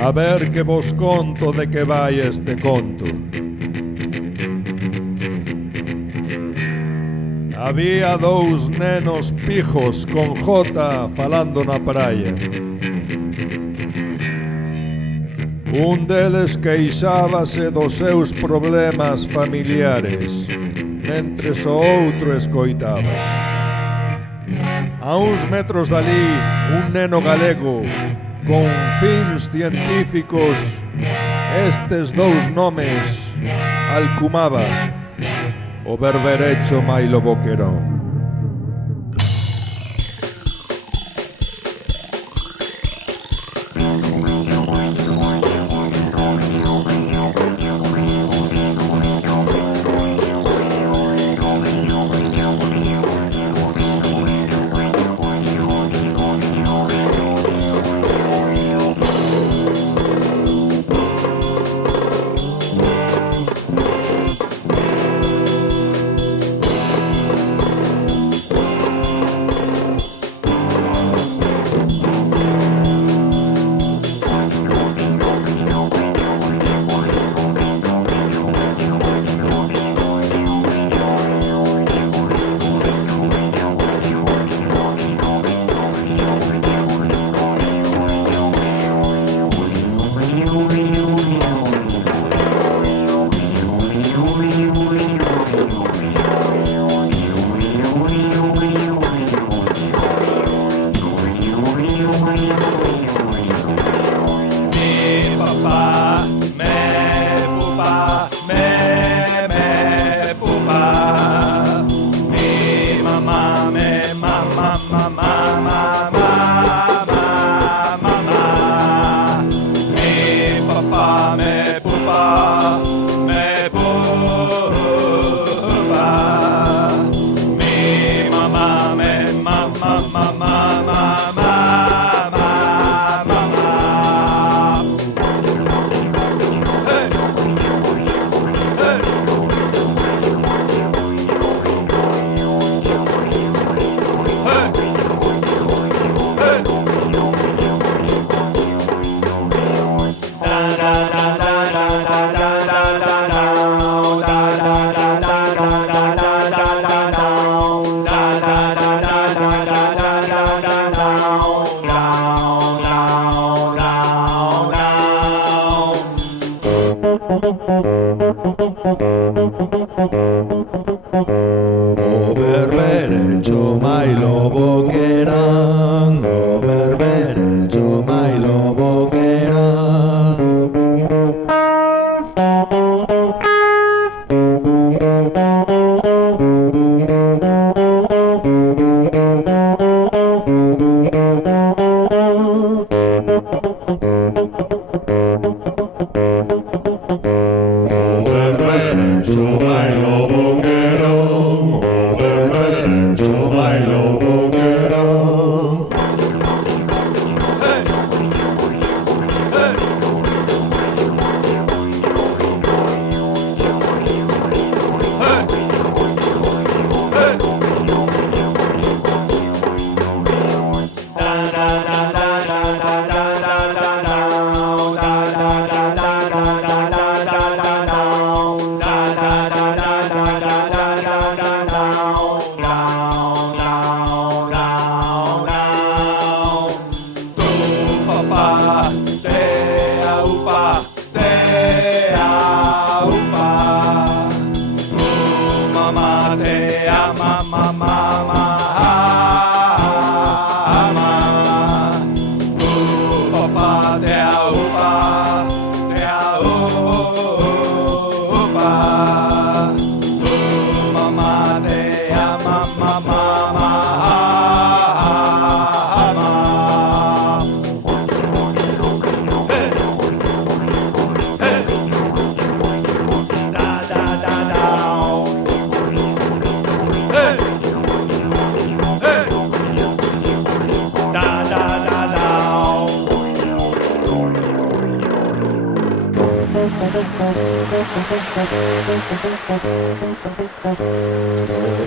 A ver que vos conto de que vai este conto. Había dous nenos pijos con J falando na praia. Un deles queixábase dos seus problemas familiares, mentres o outro escoitaba. A uns metros dali, un neno galego, con fins científicos, estes dous nomes alcumaba: o berberecho Mailo Boquerón. O berberecho Mailo Boquerón, o berberecho Mailo Boquerón.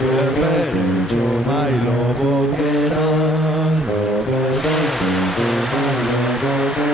Berberecho Mailo Boquerón, berberecho Mailo Boquerón.